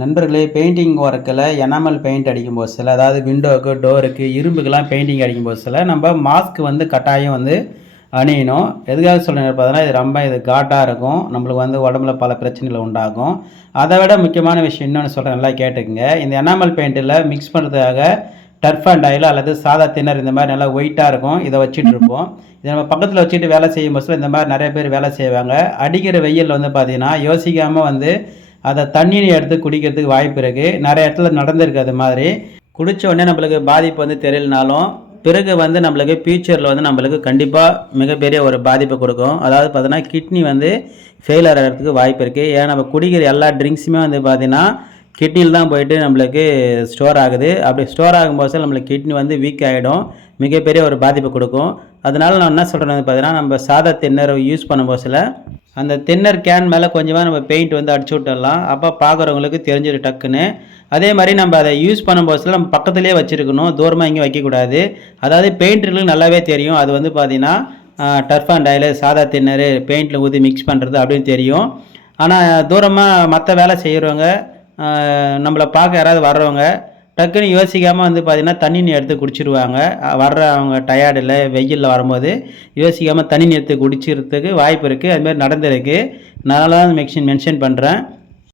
நண்பர்களே, பெயிண்டிங் ஒர்க்கில் enamel paint அடிக்கும்போது அதாவது விண்டோவுக்கு, டோருக்கு, இரும்புக்கெல்லாம் பெயிண்டிங் அடிக்கும்போது நம்ம மாஸ்க் வந்து கட்டாயம் வந்து அணியணும். எதுக்காக சொல்கிறேன் பார்த்தீங்கன்னா, இது காட்டாக இருக்கும். நம்மளுக்கு வந்து உடம்புல பல பிரச்சனைகள் உண்டாகும். அதை விட முக்கியமான விஷயம் இன்னொன்று சொல்கிறேன், நல்லா கேட்டுக்குங்க. இந்த எனாமல் பெயிண்டில் மிக்ஸ் பண்ணுறதுக்காக டர்ஃப் அண்ட் ஆயில் அல்லது சாதா தின்னர் இந்த மாதிரி நல்லா ஒயிட்டாக இருக்கும். இதை வச்சுட்டு இருப்போம். இதை நம்ம பக்கத்தில் வச்சுட்டு வேலை செய்யும்போது இந்த மாதிரி நிறைய பேர் வேலை செய்வாங்க. அடிக்கிற வெயில் வந்து பார்த்தீங்கன்னா யோசிக்காமல் வந்து அதை தண்ணீரை எடுத்து குடிக்கிறதுக்கு வாய்ப்பு இருக்குது. நிறைய இடத்துல நடந்திருக்கு. அது மாதிரி குடித்த உடனே நம்மளுக்கு பாதிப்பு வந்து தெரியலனாலும் பிறகு வந்து நம்மளுக்கு ஃப்யூச்சரில் வந்து நம்மளுக்கு கண்டிப்பாக மிகப்பெரிய ஒரு பாதிப்பை கொடுக்கும். அதாவது பார்த்தீங்கன்னா கிட்னி வந்து ஃபெயிலியர் ஆகிறதுக்கு வாய்ப்பு இருக்குது. ஏன்னா நம்ம குடிக்கிற எல்லா ட்ரிங்க்ஸுமே வந்து பார்த்திங்கன்னா கிட்னியில் தான் போயிட்டு நம்மளுக்கு ஸ்டோர் ஆகுது. அப்படி ஸ்டோர் ஆகும்போது நம்மளுக்கு கிட்னி வந்து வீக் ஆகிடும், மிகப்பெரிய ஒரு பாதிப்பை கொடுக்கும். அதனால் நான் என்ன சொல்கிறேன்னு பார்த்தீங்கன்னா, நம்ம சாதா தின்னர் யூஸ் பண்ணும்போது அந்த தின்னர் கேன் மேலே கொஞ்சமாக நம்ம பெயிண்ட் வந்து அடிச்சு விட்டுடலாம். அப்போ பார்க்குறவங்களுக்கு தெரிஞ்சிடும் டக்குன்னு. அதே மாதிரி நம்ம அதை யூஸ் பண்ணும்போது நம்ம பக்கத்துலேயே வச்சுருக்கணும், தூரமாக எங்கேயும் வைக்கக்கூடாது. அதாவது பெயிண்டர்களுக்கு நல்லாவே தெரியும் அது வந்து பார்த்திங்கன்னா டர்ஃப் அண்ட் ஆயில் சாதா தின்னர் பெயிண்டில் ஊற்றி மிக்ஸ் பண்ணுறது அப்படின்னு தெரியும். ஆனால் தூரமாக மற்ற வேலை செய்கிறவங்க நம்மளை பார்க்க யாராவது வர்றவங்க டக்குன்னு யோசிக்காமல் வந்து பார்த்திங்கன்னா தண்ணி எடுத்து குடிச்சிடுவாங்க. வர்ற அவங்க டயர்டில் வெயிலில் வரும்போது யோசிக்காமல் தண்ணி எடுத்து குடிச்சிக்கிறதுக்கு வாய்ப்பு இருக்குது. அதுமாதிரி நடந்திருக்கு. நான் தான் மென்ஷன் பண்ணுறேன்.